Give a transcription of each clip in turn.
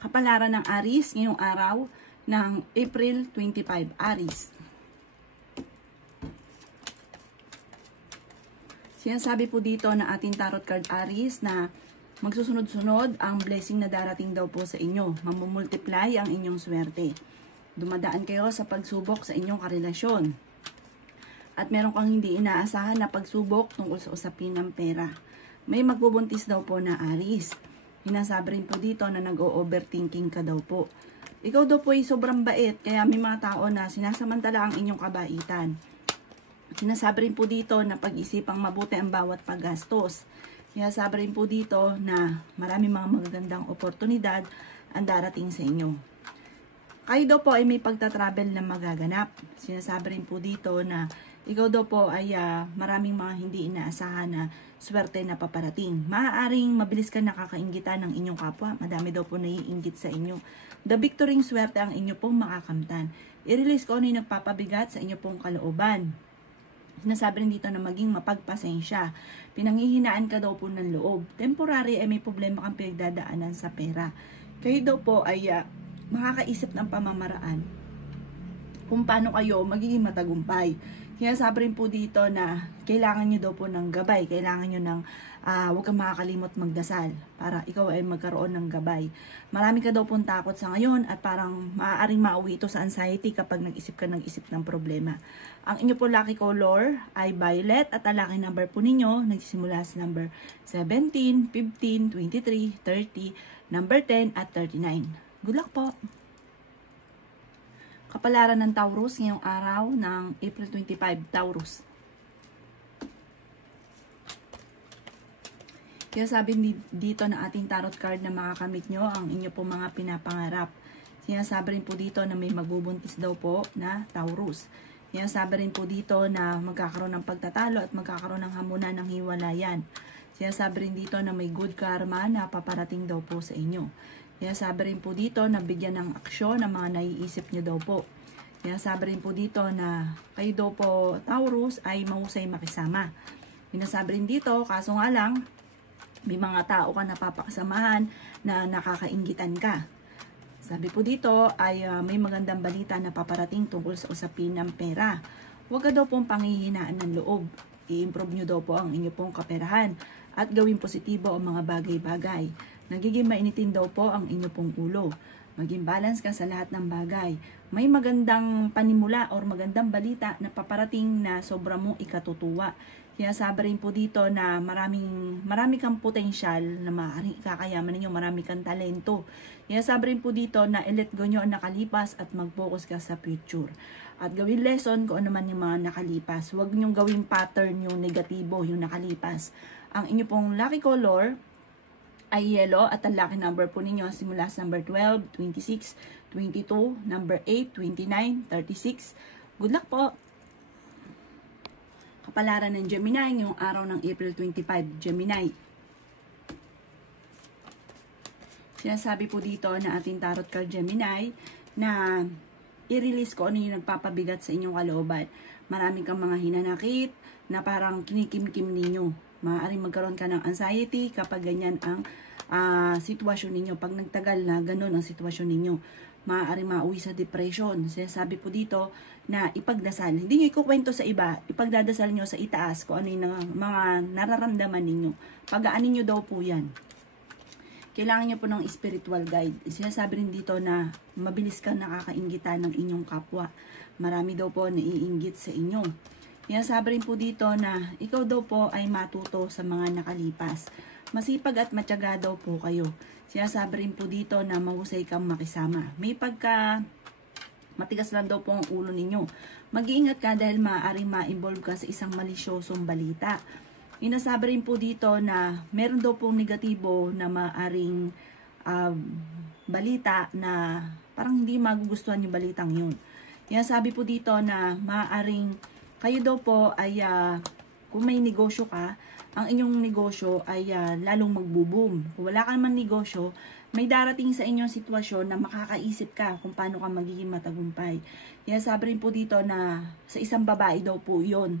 Kapalaran ng Aries ngayong araw ng April 25. Aries. Sinasabi po dito na ating tarot card Aries na magsusunod-sunod ang blessing na darating daw po sa inyo. Mamumultiply ang inyong swerte. Dumadaan kayo sa pagsubok sa inyong karelasyon. At meron kang hindi inaasahan na pagsubok tungkol sa usapin ng pera. May magbubuntis daw po na Aries. Hinasabi rin po dito na nag-o-overthinking ka daw po. Ikaw daw po ay sobrang bait, kaya may mga tao na sinasamantala ang inyong kabaitan. Sinasabi rin po dito na pag-isipang mabuti ang bawat paggastos. Sinasabi rin po dito na marami mga magagandang oportunidad ang darating sa inyo. Kayo daw po ay may pagta-travel na magaganap. Sinasabi rin po dito na ikaw daw po ay maraming mga hindi inaasahan na swerte na paparating. Maaaring mabilis ka nakakainggitan ng inyong kapwa. Madami daw po naiinggit sa inyo. The victory swerte ang inyo pong makakamtan. I-release ko ano yung nagpapabigat sa inyo pong kalooban. Sinasabi rin dito na maging mapagpasensya. Pinanghihinaan ka daw po ng loob. Temporary ay may problema kang pinagdadaanan sa pera. Kayo daw po ay makakaisip ng pamamaraan kung paano kayo magiging matagumpay. Kaya sabi rin po dito na kailangan nyo daw po ng gabay. Kailangan nyo ng huwag kang makakalimot magdasal para ikaw ay magkaroon ng gabay. Marami ka daw pong takot sa ngayon at parang maaaring mauwi ito sa anxiety kapag nag-isip ka ng problema. Ang inyo po lucky color ay violet at ang lucky number po ninyo nagsisimula sa number 17, 15, 23, 30, number 10 at 39. Good luck po! Kapalaran ng Taurus ngayong araw ng April 25, Taurus. Kaya sabi dito na ating tarot card na makakamit nyo ang inyo po mga pinapangarap. Sinasabi rin po dito na may magbubuntis daw po na Taurus. Sinasabi rin po dito na magkakaroon ng pagtatalo at magkakaroon ng hamunan ng hiwalayan. Sinasabi rin dito na may good karma na paparating daw po sa inyo. Kaya sabi rin po dito na bigyan ng aksyon ang mga naiisip nyo daw po. Kaya sabi rin po dito na kayo daw po Taurus ay mahusay makisama. Sinasabi rin dito, kaso nga lang, may mga tao ka napapakasamahan na nakakainggitan ka. Sabi po dito ay may magandang balita na paparating tungkol sa usapin ng pera. Huwag ka daw pong panghihinaan ng loob. I-improve nyo daw po ang inyo pong kaperahan at gawin positibo ang mga bagay-bagay. Nagiging mainitin daw po ang inyo pong ulo. Maging balance ka sa lahat ng bagay. May magandang panimula or magandang balita na paparating na sobra mong ikatutuwa. Kaya sabi rin po dito na marami kang potensyal na maaaring ikakayaman ninyo, marami kang talento. Kaya sabi rin po dito na i-let go nyo ang nakalipas at mag-focus ka sa future. At gawin lesson kung ano man yung mga nakalipas. Huwag nyong gawing pattern yung negatibo, yung nakalipas. Ang inyo pong lucky color ay yellow at ang lucky number po ninyo simula sa number 12, 26, 22, number 8, 29, 36. Good luck po! Kapalaran ng Gemini ngayong araw ng April 25, Gemini. Sinasabi po dito na ating tarot card Gemini na i-release ko ano yung nagpapabigat sa inyong kalooban. Maraming kang mga hinanakit na parang kinikim-kim ninyo. Maaaring magkaroon ka ng anxiety kapag ganyan ang sitwasyon ninyo. Pag nagtagal na ganun ang sitwasyon ninyo, maaaring mauwi sa depression. Sinasabi po dito na ipagdasal. Hindi nyo ikukwento sa iba. Ipagdadasal nyo sa itaas kung ano yung mga nararamdaman ninyo. Pagaanin nyo daw po yan. Kailangan nyo po ng spiritual guide. Sinasabi rin dito na mabilis kang nakakainggitan ng inyong kapwa. Marami daw po naiinggit sa inyo. Sinasabi rin po dito na ikaw daw po ay matuto sa mga nakalipas. Masipag at matyaga daw po kayo. Sinasabi rin po dito na mahusay kang makisama. May pagka matigas lang daw po ang ulo ninyo. Mag-iingat ka dahil maaaring ma-involve ka sa isang malisyosong balita. Sinasabi rin po dito na meron daw pong negatibo na maaaring balita na parang hindi magugustuhan yung balitang yun. Sinasabi po dito na maaaring kayo daw po ay kung may negosyo ka, ang inyong negosyo ay lalong magbo-boom. Kung wala ka naman negosyo, may darating sa inyong sitwasyon na makakaisip ka kung paano ka magiging matagumpay. Kaya sabi rin po dito na sa isang babae daw po yon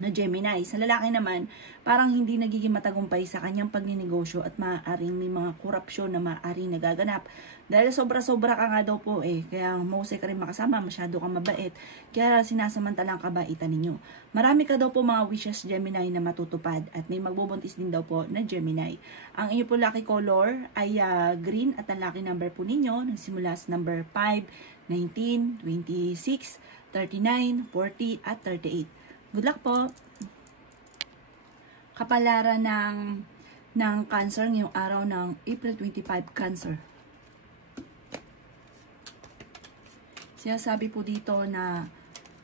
na Gemini. Sa lalaki naman, parang hindi nagiging matagumpay sa kanyang pagninegosyo at maaaring may mga korupsyon na maaaring nagaganap. Dahil sobra-sobra ka nga daw po kaya mahusay ka rin makasama, masyado kang mabait, kaya sinasamantalang kabaitan ninyo. Marami ka daw po mga wishes Gemini na matutupad at may magbubuntis din daw po na Gemini. Ang inyo po lucky color ay green at ang lucky number po ninyo nagsimula sa number 5, 19, 26, 39, 40 at 38. Good luck po! Kapalaran ng Cancer ngayong araw ng April 25, Cancer. Sinasabi po dito na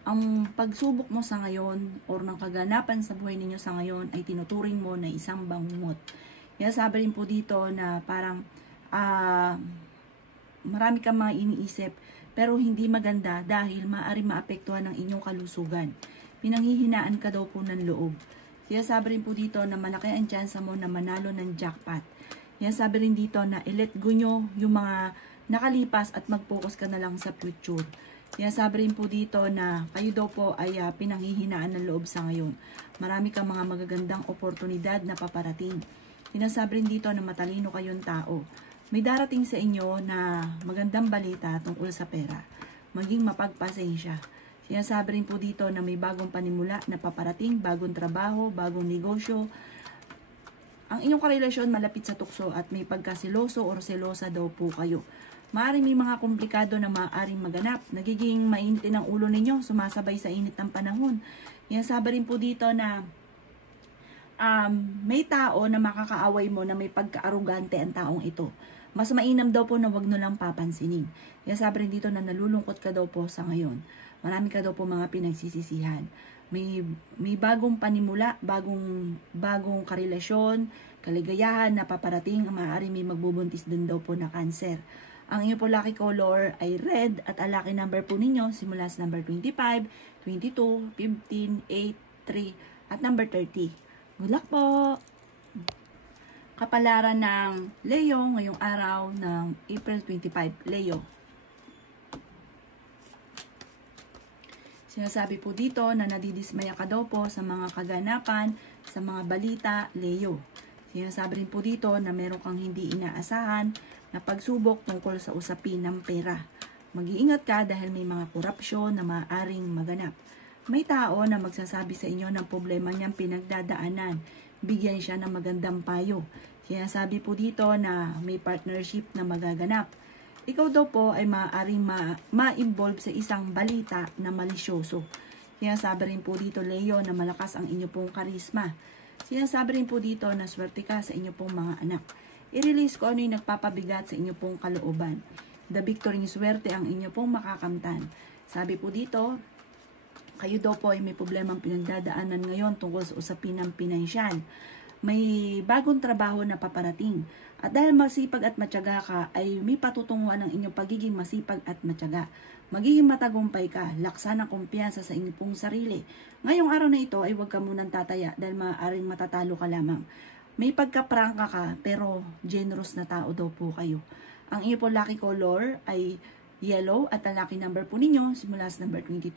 ang pagsubok mo sa ngayon or ng kaganapan sa buhay ninyo sa ngayon ay tinuturing mo na isang bangungot. Sinasabi rin po dito na parang marami kang mga iniisip pero hindi maganda dahil maaari maapektuhan ng inyong kalusugan. Pinanghihinaan ka daw po ng loob. Sinasabi rin po dito na malaki ang tsansa mo na manalo ng jackpot. Sinasabi rin dito na i-let go nyo yung mga nakalipas at mag-focus ka na lang sa future. Sinasabi rin po dito na kayo daw po ay pinanghihinaan ng loob sa ngayon. Marami kang mga magagandang oportunidad na paparating. Sinasabi rin dito na matalino kayong tao. May darating sa inyo na magandang balita tungkol sa pera. Maging mapagpasensya. Sinasabi rin po dito na may bagong panimula na paparating, bagong trabaho, bagong negosyo. Ang inyong karelasyon malapit sa tukso at may pagkasiloso o selosa daw po kayo. Maaaring may mga komplikado na maaaring maganap. Nagiging mainit ang ulo ninyo, sumasabay sa init ng panahon. Sinasabi rin po dito na may tao na makakaaway mo na may pagka-arugante ang taong ito. Mas mainam daw po na wag nyo lang papansinin. Sinasabi rin dito na nalulungkot ka daw po sa ngayon. Marami ka daw po mga pinagsisisihan. May bagong panimula, bagong karelasyon, kaligayahan na paparating, maaari may magbubuntis din daw po na Cancer. Ang inyo po lucky color ay red at ang lucky number po ninyo simula sa number 25, 22, 15, 8, 3 at number 30. Good luck po! Kapalaran ng Leo ngayong araw ng April 25, Leo. Sinasabi po dito na nadidismaya ka daw po sa mga kaganapan, sa mga balita, Leo. Sinasabi rin po dito na meron kang hindi inaasahan na pagsubok tungkol sa usapin ng pera. Mag-iingat ka dahil may mga korupsyon na maaaring maganap. May tao na magsasabi sa inyo ng problema niyang pinagdadaanan. Bigyan siya ng magandang payo. Sinasabi po dito na may partnership na magaganap. Ikaw daw po ay maaaring ma-involve sa isang balita na malisyoso. Sinasabi rin po dito, Leo, na malakas ang inyo pong karisma. Sinasabi rin po dito na swerte ka sa inyo pong mga anak. I-release ko ano yung nagpapabigat sa inyo pong kalooban. The victory ng swerte ang inyo pong makakamtan. Sabi po dito, kayo daw po ay may problemang pinagdadaanan ngayon tungkol sa usapin ng pinansyal. May bagong trabaho na paparating. At dahil masipag at matyaga ka, ay may patutunguhan ng inyong pagiging masipag at matyaga. Magiging matagumpay ka, laksan ang kumpiyansa sa inyong pong sarili. Ngayong araw na ito ay huwag ka munang tataya dahil maaaring matatalo ka lamang. May pagkaprangka ka pero generous na tao daw po kayo. Ang inyong po lucky color ay yellow at ang lucky number po ninyo simula sa number 22,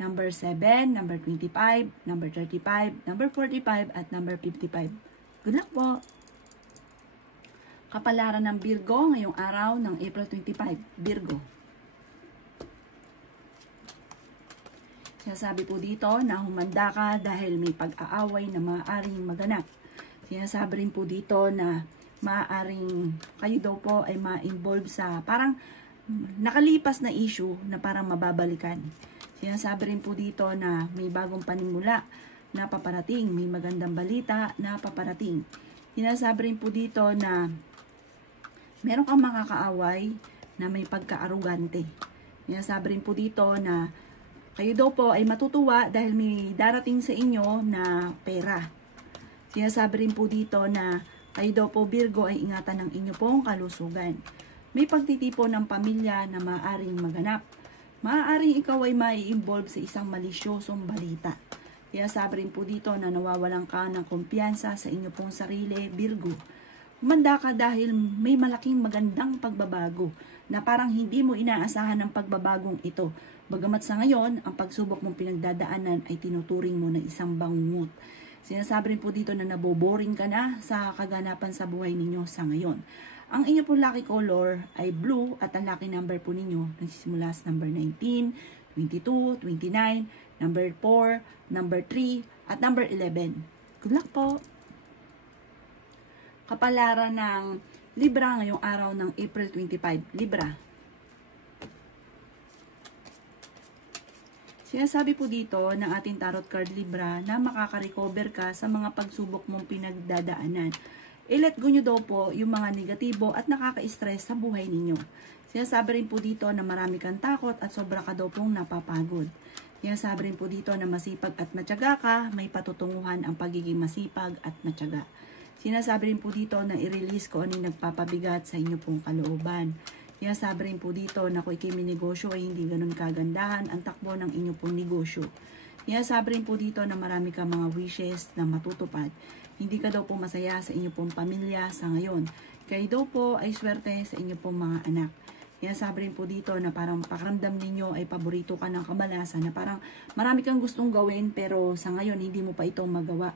number 7, number 25, number 35, number 45 at number 55. Good luck po! Kapalaran ng Virgo ngayong araw ng April 25, Virgo. Sinasabi po dito na humanda ka dahil may pag-aaway na maaaring maganap. Sinasabi rin po dito na maaaring kayo daw po ay ma-involve sa parang nakalipas na issue na parang mababalikan. Sinasabi rin po dito na may bagong panimula na paparating, may magandang balita na paparating. Sinasabi rin po dito na meron kang makakaaway na may pagka-arugante. Sinasabi rin po dito na kayo daw po ay matutuwa dahil may darating sa inyo na pera. Sinasabi rin po dito na kayo daw po Virgo ay ingatan ng inyo pong kalusugan. May pagtitipon ng pamilya na maaaring maganap. Maaaring ikaw ay mai-involve sa isang malisyosong balita. Sinasabi rin po dito na nawawalan ka ng kumpiyansa sa inyo pong sarili, Virgo. Humanda ka dahil may malaking magandang pagbabago na parang hindi mo inaasahan ang pagbabagong ito. Bagamat sa ngayon, ang pagsubok mong pinagdadaanan ay tinuturing mo na isang bangungot. Sinasabi rin po dito na naboboring ka na sa kaganapan sa buhay ninyo sa ngayon. Ang inyo po lucky color ay blue at ang lucky number po ninyo nagsisimula sa number 19, 22, 29, number 4, number 3, at number 11. Good luck po! Kapalaran ng Libra ngayong araw ng April 25. Libra. Sinasabi po dito ng ating tarot card Libra na makaka-recover ka sa mga pagsubok mong pinagdadaanan. I-let go nyo daw po yung mga negatibo at nakaka-stress sa buhay ninyo. Sinasabi rin po dito na marami kang takot at sobra ka daw pong napapagod. Sinasabi rin po dito na masipag at matyaga ka, may patutunguhan ang pagiging masipag at matyaga. Sinasabi rin po dito na i-release ko ano yung nagpapabigat sa inyo pong kalooban. Sinasabi rin po dito na kung ikimi negosyo ay hindi ganun kagandahan ang takbo ng inyo pong negosyo. Sinasabi rin po dito na marami ka mga wishes na matutupad. Hindi ka daw po masaya sa inyo pong pamilya sa ngayon. Kayo daw po ay swerte sa inyo pong mga anak. Sinasabi rin po dito na parang pakiramdam ninyo ay paborito ka ng kamalasan na parang marami kang gustong gawin pero sa ngayon hindi mo pa ito magawa.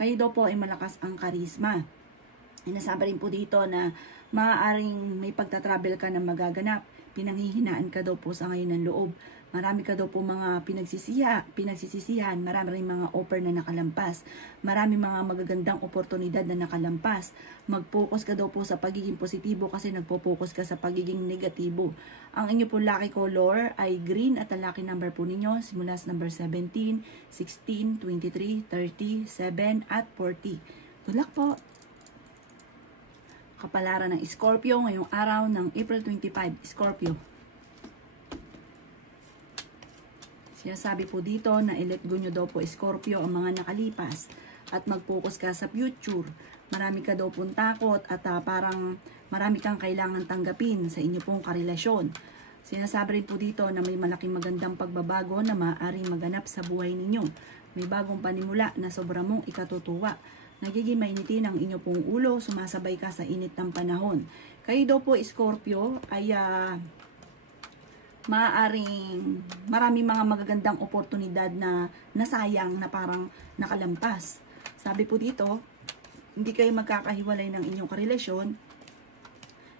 Kayo daw po ay malakas ang karisma. Sinasabi rin po dito na maaaring may pagtatravel ka na magaganap. Pinanghihinaan ka daw po sa ngayon ng loob. Marami ka daw po mga pinagsisisihan. Marami rin mga offer na nakalampas. Marami mga magagandang oportunidad na nakalampas. Mag-focus ka daw po sa pagiging positibo kasi nagpo-focus ka sa pagiging negatibo. Ang inyo po lucky color ay green at ang lucky number po ninyo simula sa number 17, 16, 23, 30, 7 at 40. Good luck po! Kapalaran ng Scorpio ngayong araw ng April 25. Scorpio. Sinasabi po dito na i-let go nyo daw po Scorpio ang mga nakalipas at mag-focus ka sa future. Marami ka daw pong takot at parang marami kang kailangan tanggapin sa inyo pong karelasyon. Sinasabi rin po dito na may malaking magandang pagbabago na maaaring maganap sa buhay ninyo. May bagong panimula na sobra mong ikatutuwa. Nagiging mainitin ang inyo pong ulo, sumasabay ka sa init ng panahon. Kayo daw po Scorpio ay maaaring marami mga magagandang oportunidad na nasayang na parang nakalampas. Sabi po dito, hindi kayo magkakahiwalay ng inyong karelasyon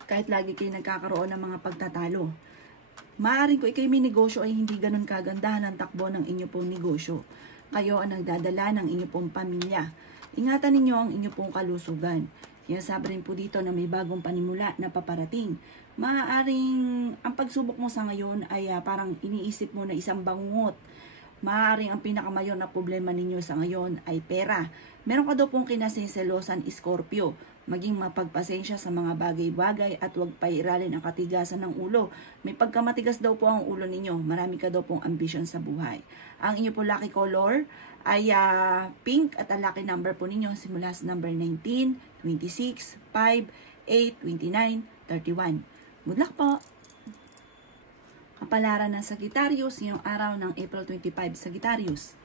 kahit lagi kayo nagkakaroon ng mga pagtatalo. Maaaring kung ikay may negosyo ay hindi ganun kagandahan ang takbo ng inyo pong negosyo. Kayo ang nagdadala ng inyo pong pamilya. Ingatan ninyo ang inyo pong kalusugan. Sinasabi rin po dito na may bagong panimula na paparating. Maaaring ang pagsubok mo sa ngayon ay parang iniisip mo na isang bangungot. Maaaring ang pinakamayor na problema ninyo sa ngayon ay pera. Meron ka daw pong kinasiselosan Scorpio. Maging mapagpasensya sa mga bagay-bagay at huwag pairalin ang katigasan ng ulo. May pagkamatigas daw po ang ulo ninyo. Marami ka daw pong ambisyon sa buhay. Ang inyo po lucky color ay pink at ang lucky number po ninyo simula sa number 19, 26, 5, 8, 29, 31. Good luck po! Kapalaran ng Sagittarius ngayong araw ng April 25. Sagittarius.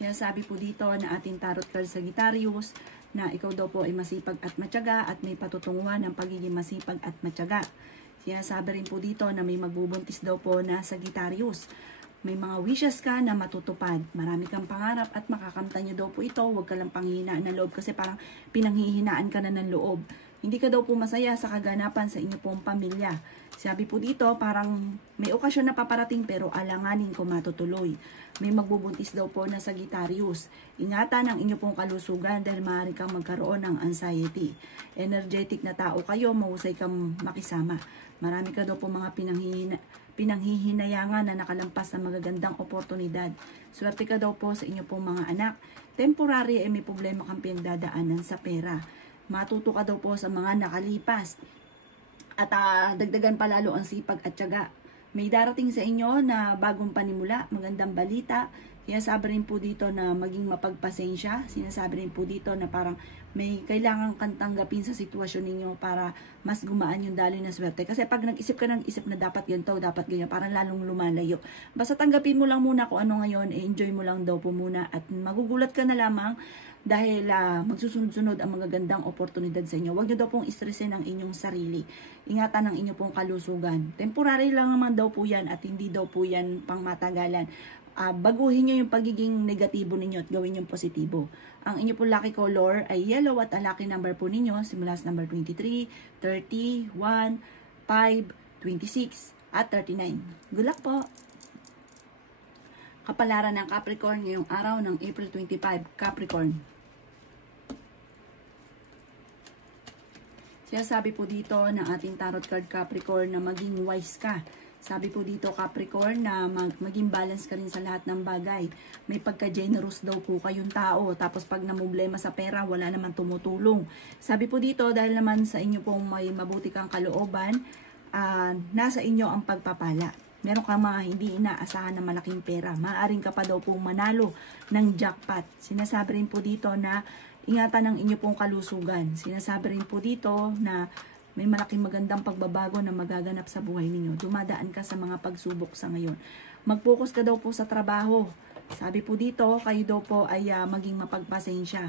Sinasabi po dito na ating tarot card Sagittarius na ikaw daw po ay masipag at matyaga at may patutunguhan ng pagiging masipag at matyaga. Sinasabi rin po dito na may magbubuntis daw po na Sagittarius. May mga wishes ka na matutupad. Marami kang pangarap at makakamtan nyo daw po ito. Huwag ka lang panghihinaan ng loob kasi parang pinanghihinaan ka na ng loob. Hindi ka daw po masaya sa kaganapan sa inyo pong pamilya. Sabi po dito, parang may okasyon na paparating pero alanganin kung matutuloy. May magbubuntis daw po na Sagittarius. Ingatan ang inyo pong kalusugan dahil maaari kang magkaroon ng anxiety. Energetic na tao kayo, mahusay kang makisama. Marami ka daw po mga pinanghihinayangan na nakalampas na magagandang oportunidad. Swerte ka daw po sa inyo pong mga anak. Temporary ay may problema kang pinagdadaanan sa pera. Matuto ka daw po sa mga nakalipas. At dagdagan pa lalo ang sipag at tiyaga. May darating sa inyo na bagong panimula, magandang balita. Sinasabi rin po dito na maging mapagpasensya. Sinasabi rin po dito na parang may kailangan kang tanggapin sa sitwasyon ninyo para mas gumaan yung daloy na swerte. Kasi pag nag-isip ka ng isip na dapat ganito, dapat ganyan, parang lalong lumalayo. Basta tanggapin mo lang muna kung ano ngayon, enjoy mo lang daw po muna at magugulat ka na lamang dahil magsusunod-sunod ang mga gandang oportunidad sa inyo. Huwag nyo daw pong stressin ang inyong sarili. Ingatan ang inyong pong kalusugan. Temporary lang naman daw po yan at hindi daw po yan pang matagalan. Baguhin nyo yung pagiging negatibo ninyo at gawin yung positibo. Ang inyo pong lucky color ay yellow at ang lucky number po ninyo simula sa number 23, 30, 1, 5, 26 at 39. Good luck po! Kapalaran ng Capricorn ngayong araw ng April 25, Capricorn. Sabi po dito ng ating tarot card Capricorn na maging wise ka. Sabi po dito Capricorn na maging balance ka rin sa lahat ng bagay. May pagka-generous daw po kayong tao. Tapos pag namumblema sa pera, wala naman tumutulong. Sabi po dito dahil naman sa inyo pong may mabuti kang kalooban, nasa inyo ang pagpapala. Meron kang mga hindi inaasahan na malaking pera. Maaaring ka pa daw pong manalo ng jackpot. Sinasabi rin po dito na ingatan ang inyo pong kalusugan. Sinasabi rin po dito na may malaking magandang pagbabago na magaganap sa buhay ninyo. Dumadaan ka sa mga pagsubok sa ngayon. Mag-focus ka daw po sa trabaho. Sabi po dito, kayo daw po ay maging mapagpasensya.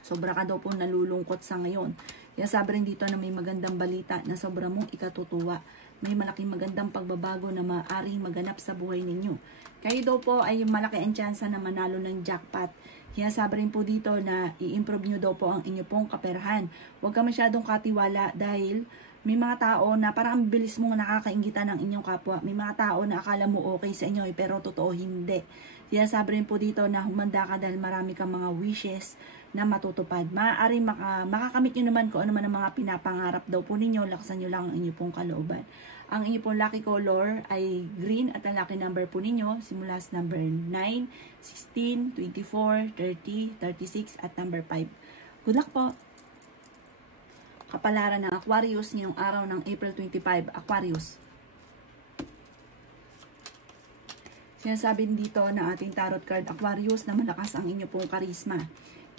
Sobra ka daw po nalulungkot sa ngayon. Kaya sabi rin dito na may magandang balita na sobra mong ikatutuwa. May malaking magandang pagbabago na maaaring maganap sa buhay ninyo. Kayo daw po ay malaki ang tsansa na manalo ng jackpot. Kaya sabi rin po dito na i-improve nyo daw po ang inyo pong kaperahan. Huwag ka masyadong katiwala dahil may mga tao na parang ang bilis mong nakakaingitan ng inyong kapwa. May mga tao na akala mo okay sa inyo pero totoo hindi. Kaya sabi rin po dito na humanda ka dahil marami kang mga wishes na matutupad. Maaaring makakamit nyo naman kung ano man ang mga pinapangarap daw po ninyo. Laksan nyo lang ang inyo pong kalooban. Ang inyo pong lucky color ay green at ang lucky number po ninyo simula sa number 9, 16, 24, 30, 36 at number 5. Good luck po! Kapalaran ng Aquarius ngayong araw ng April 25, Aquarius. Sinasabi dito na ating tarot card Aquarius na malakas ang inyo pong karisma.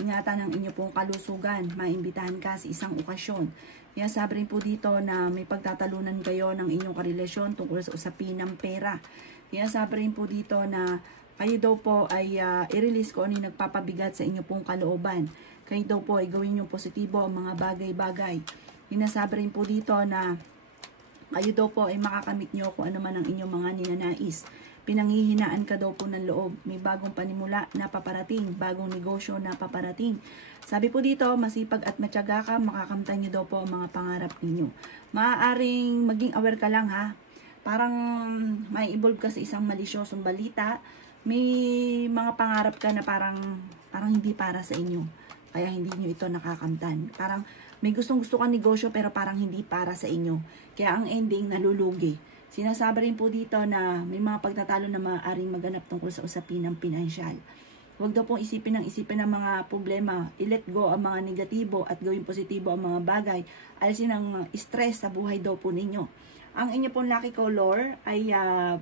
Ingatan ang inyo pong kalusugan. Maimbitahan ka sa isang okasyon. Kaya sabi rin po dito na may pagtatalunan kayo ng inyong karelasyon tungkol sa usapin ng pera. Kaya sabi rin po dito na kayo daw po ay i-release ko ano yung nagpapabigat sa inyo pong kalooban. Kayo daw po ay gawin yung positibo ang mga bagay-bagay. Sinasabi rin po dito na kayo daw po ay makakamit nyo kung ano man ang inyong mga ninanais. Pinanghihinaan ka daw po ng loob. May bagong panimula na paparating. Bagong negosyo na paparating. Sabi po dito, masipag at matyaga ka, makakamtan nyo daw po ang mga pangarap ninyo. Maaaring maging aware ka lang ha. Parang may evolve ka sa isang malisyosong balita. May mga pangarap ka na parang hindi para sa inyo. Kaya hindi nyo ito nakakamtan. Parang may gustong-gusto kang negosyo pero parang hindi para sa inyo. Kaya ang ending, nalulugi. Sinasabi rin po dito na may mga pagtatalo na maaaring maganap tungkol sa usapin ng pinansyal. Huwag daw pong isipin ng mga problema. I-let go ang mga negatibo at gawin positibo ang mga bagay. Alisin ang stress sa buhay daw po ninyo. Ang inyo pong lucky color ay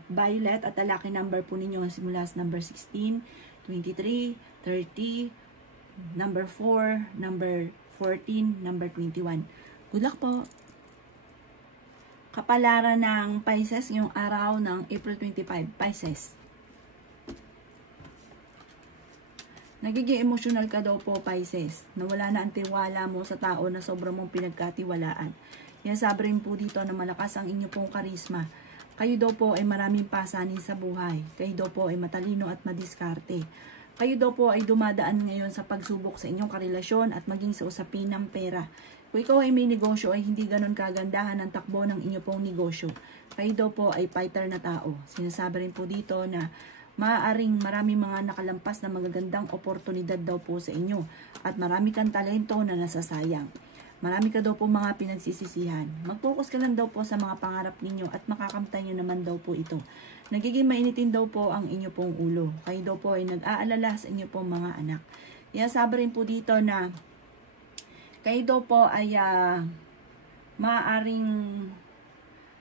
violet at ang lucky number po ninyo simula sa number 16, 23, 30, number 4, number 14, number 21. Good luck po! Kapalaran ng Pisces ngayong araw ng April 25, Pisces. Nagiging emotional ka daw po, Pisces. Nawala na ang tiwala mo sa tao na sobrang mong pinagkatiwalaan. Yan sabi rin po dito na malakas ang inyo pong karisma. Kayo daw po ay maraming pasanin sa buhay. Kayo daw po ay matalino at madiskarte. Kayo daw po ay dumadaan ngayon sa pagsubok sa inyong karelasyon at maging sa usapin ng pera. Kung ikaw ay may negosyo ay hindi ganun kagandahan ang takbo ng inyo pong negosyo. Kayo daw po ay fighter na tao. Sinasabi rin po dito na maaaring marami mga nakalampas na magagandang oportunidad daw po sa inyo. At marami kang talento na nasasayang. Marami ka daw po mga pinagsisisihan. Mag-focus ka lang daw po sa mga pangarap ninyo at makakamtan nyo naman daw po ito. Nagiging mainitin daw po ang inyo pong ulo. Kayo daw po ay nag-aalala sa inyo pong mga anak. Kaya sabi rin po dito na kayo daw po ay maaaring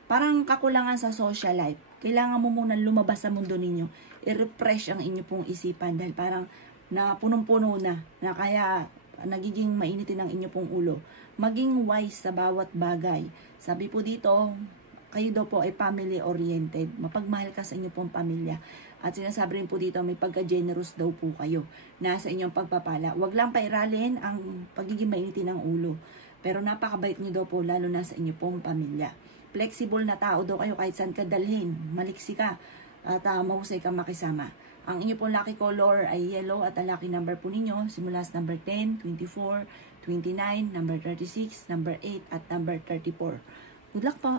parang kakulangan sa social life. Kailangan mo munang lumabas sa mundo ninyo. I-refresh ang inyo pong isipan dahil parang na punong-puno na kaya nagiging mainitin ang inyo pong ulo. Maging wise sa bawat bagay. Sabi po dito, kayo daw po ay family-oriented. Mapagmahal ka sa inyo pong pamilya. At sinasabi rin po dito, may pagka-generous daw po kayo na sa inyong pagpapala. Huwag lang pairalin ang pagiging mainitin ng ulo. Pero napakabait niyo daw po, lalo na sa inyo pong pamilya. Flexible na tao daw kayo kahit saan ka dalhin. Maliksi ka at mahusay kang makisama. Ang inyo pong lucky color ay yellow at ang lucky number po ninyo simula sa number 10, 24, 29, number 36, number 8 at number 34. Good luck po!